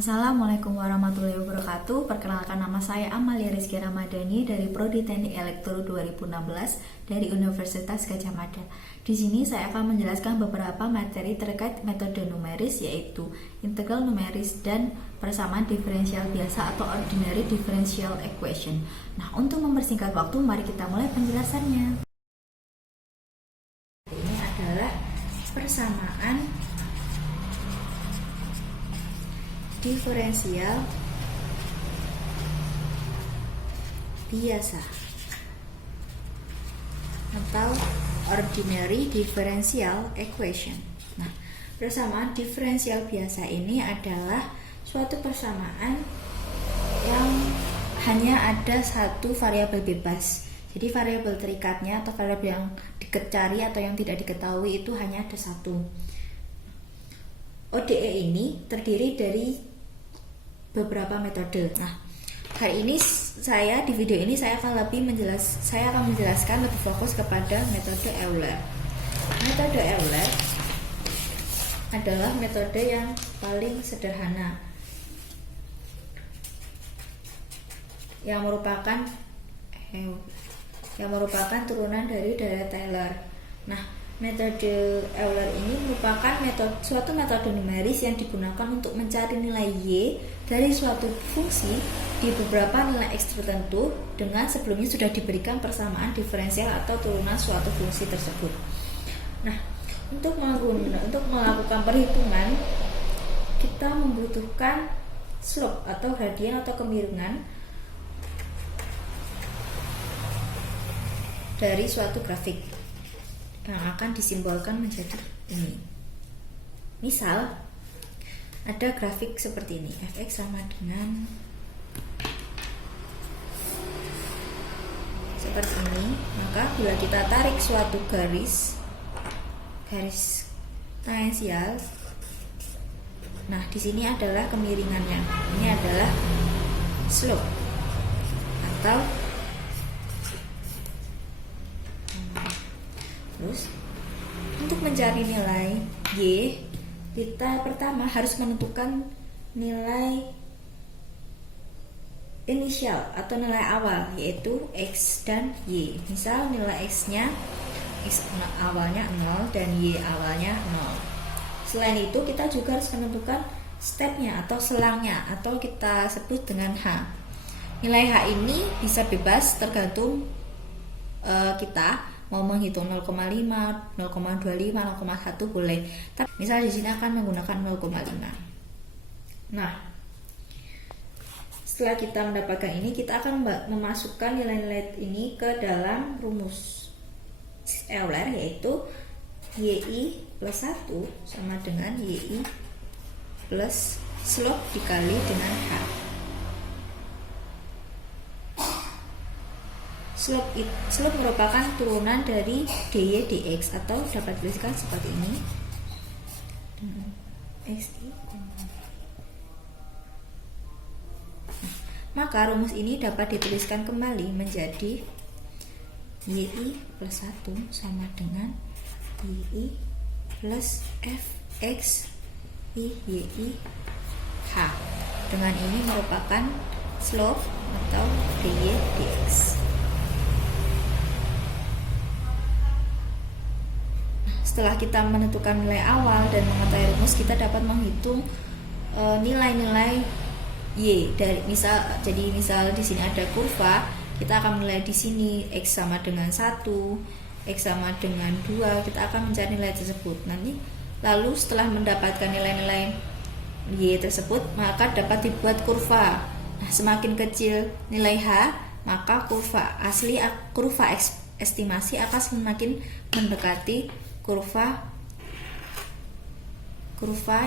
Assalamualaikum warahmatullahi wabarakatuh. Perkenalkan, nama saya Amalia Rizky Ramadhani dari Prodi Teknik Elektro 2016 dari Universitas Gadjah Mada. Di sini saya akan menjelaskan beberapa materi terkait metode numeris, yaitu integral numeris dan persamaan diferensial biasa atau ordinary differential equation. Nah, untuk mempersingkat waktu, mari kita mulai penjelasannya. Ini adalah persamaan diferensial biasa atau ordinary differential equation. Nah, persamaan diferensial biasa ini adalah suatu persamaan yang hanya ada satu variabel bebas. Jadi variabel terikatnya atau variabel yang dicari atau yang tidak diketahui itu hanya ada satu. ODE ini terdiri dari beberapa metode. Nah, hari ini di video ini saya akan menjelaskan lebih fokus kepada metode Euler. Metode Euler adalah metode yang paling sederhana, yang merupakan turunan dari Dirac-Taylor. Nah, metode Euler ini merupakan suatu metode numeris yang digunakan untuk mencari nilai y dari suatu fungsi di beberapa nilai x tertentu dengan sebelumnya sudah diberikan persamaan diferensial atau turunan suatu fungsi tersebut. Nah, untuk melakukan perhitungan, kita membutuhkan slope atau gradien atau kemiringan dari suatu grafik yang akan disimbolkan menjadi ini. Misal ada grafik seperti ini, fx sama dengan seperti ini. Maka bila kita tarik suatu garis tangensial, nah di sini adalah kemiringannya. Ini adalah slope atau terus untuk mencari nilai y, kita pertama harus menentukan nilai inisial atau nilai awal, yaitu x dan y. Misal nilai x-nya, x awalnya 0 dan y awalnya 0. Selain itu kita juga harus menentukan stepnya atau selangnya, atau kita sebut dengan h. Nilai h ini bisa bebas tergantung kita mau menghitung 0,5, 0,25, 0,1 boleh. Tapi misal di sini akan menggunakan 0,5. Nah, setelah kita mendapatkan ini, kita akan memasukkan nilai-nilai ini ke dalam rumus Euler, yaitu yi plus 1 sama dengan yi plus slope dikali dengan h. Slope merupakan turunan dari dy dx, atau dapat dituliskan seperti ini. Maka rumus ini dapat dituliskan kembali menjadi yi plus 1 sama dengan yi plus fx i yi h. Dengan ini merupakan slope atau dy dx. Setelah kita menentukan nilai awal dan mengetahui rumus, kita dapat menghitung nilai-nilai y dari misal di sini ada kurva, kita akan menilai di sini x sama dengan 1, x sama dengan 2, kita akan mencari nilai tersebut. Lalu setelah mendapatkan nilai-nilai y tersebut, maka dapat dibuat kurva. Nah, semakin kecil nilai h, maka kurva estimasi akan semakin mendekati kurva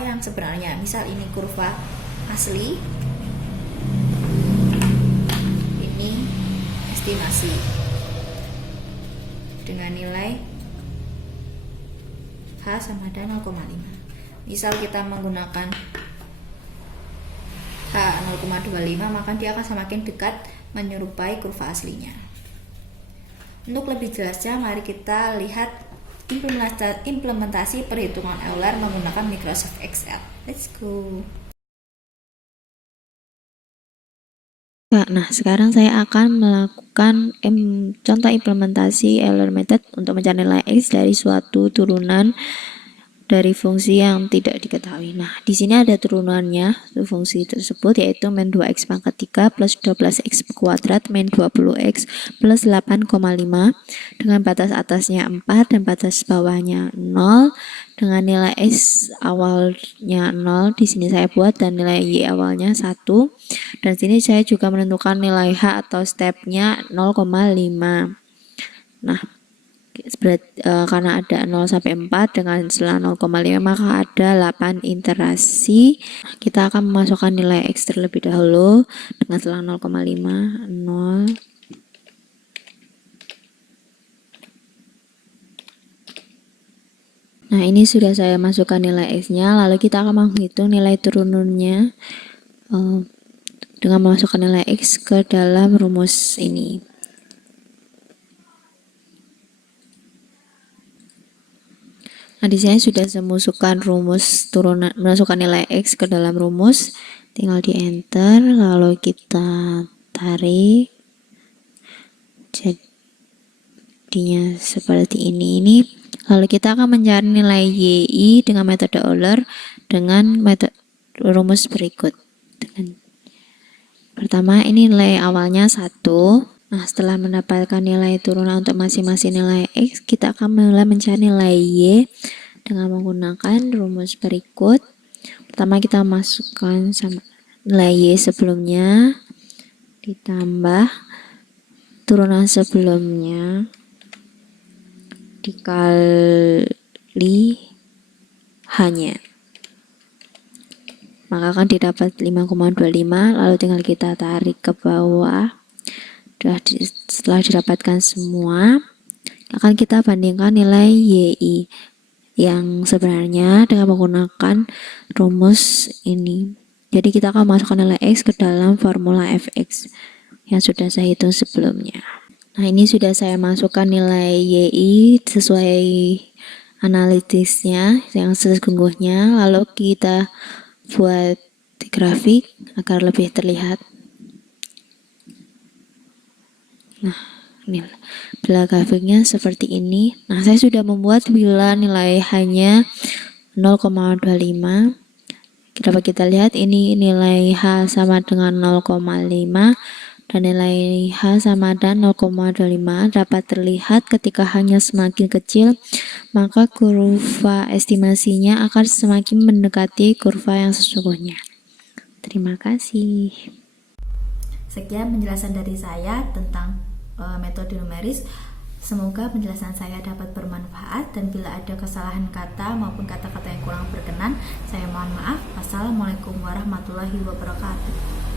yang sebenarnya. Misal ini kurva asli, ini estimasi dengan nilai h sama dengan 0,5. Misal kita menggunakan h 0,25, maka dia akan semakin dekat menyerupai kurva aslinya. Untuk lebih jelasnya, mari kita lihat implementasi perhitungan Euler menggunakan Microsoft Excel. Let's go. Nah, sekarang saya akan melakukan contoh implementasi Euler method untuk mencari nilai X dari suatu turunan dari fungsi yang tidak diketahui. Nah, di sini ada turunannya fungsi tersebut, yaitu min 2x pangkat 3 plus 12x kuadrat min 20x plus 8,5 dengan batas atasnya 4 dan batas bawahnya 0 dengan nilai x awalnya 0. Di sini saya buat dan nilai y awalnya 1. Dan sini saya juga menentukan nilai h atau stepnya 0,5. Nah, karena ada 0 sampai 4 dengan setelah 0,5 maka ada 8 iterasi. Kita akan memasukkan nilai X terlebih dahulu dengan setelah 0,5 0. Nah, ini sudah saya masukkan nilai X-nya, lalu kita akan menghitung nilai turunannya dengan memasukkan nilai X ke dalam rumus ini. Nah, di sini sudah saya masukkan rumus turunan, masukkan nilai X ke dalam rumus, tinggal di enter, lalu kita tarik, jadinya seperti ini. Lalu kita akan mencari nilai YI dengan metode Euler dengan metode rumus berikut. Pertama, ini nilai awalnya 1. Nah, setelah mendapatkan nilai turunan untuk masing-masing nilai X, kita akan mulai mencari nilai Y dengan menggunakan rumus berikut. Pertama, kita masukkan sama nilai Y sebelumnya, ditambah turunan sebelumnya, dikali H-nya. Maka akan didapat 5,25, lalu tinggal kita tarik ke bawah. Setelah didapatkan semua, akan kita bandingkan nilai YI yang sebenarnya dengan menggunakan rumus ini. Jadi kita akan masukkan nilai X ke dalam formula fx yang sudah saya hitung sebelumnya. Nah, ini sudah saya masukkan nilai YI sesuai analisisnya yang sesungguhnya, lalu kita buat grafik agar lebih terlihat. Nah, ini bila grafiknya seperti ini. Nah, saya sudah membuat bila nilai hanya 0,25. Dapat kita lihat ini nilai H sama dengan 0,5 dan nilai H sama dengan 0,25 dapat terlihat ketika hanya semakin kecil, maka kurva estimasinya akan semakin mendekati kurva yang sesungguhnya. Terima kasih. Sekian penjelasan dari saya tentang metode numeris. Semoga penjelasan saya dapat bermanfaat, dan bila ada kesalahan kata maupun kata-kata yang kurang berkenan, saya mohon maaf. Wassalamualaikum warahmatullahi wabarakatuh.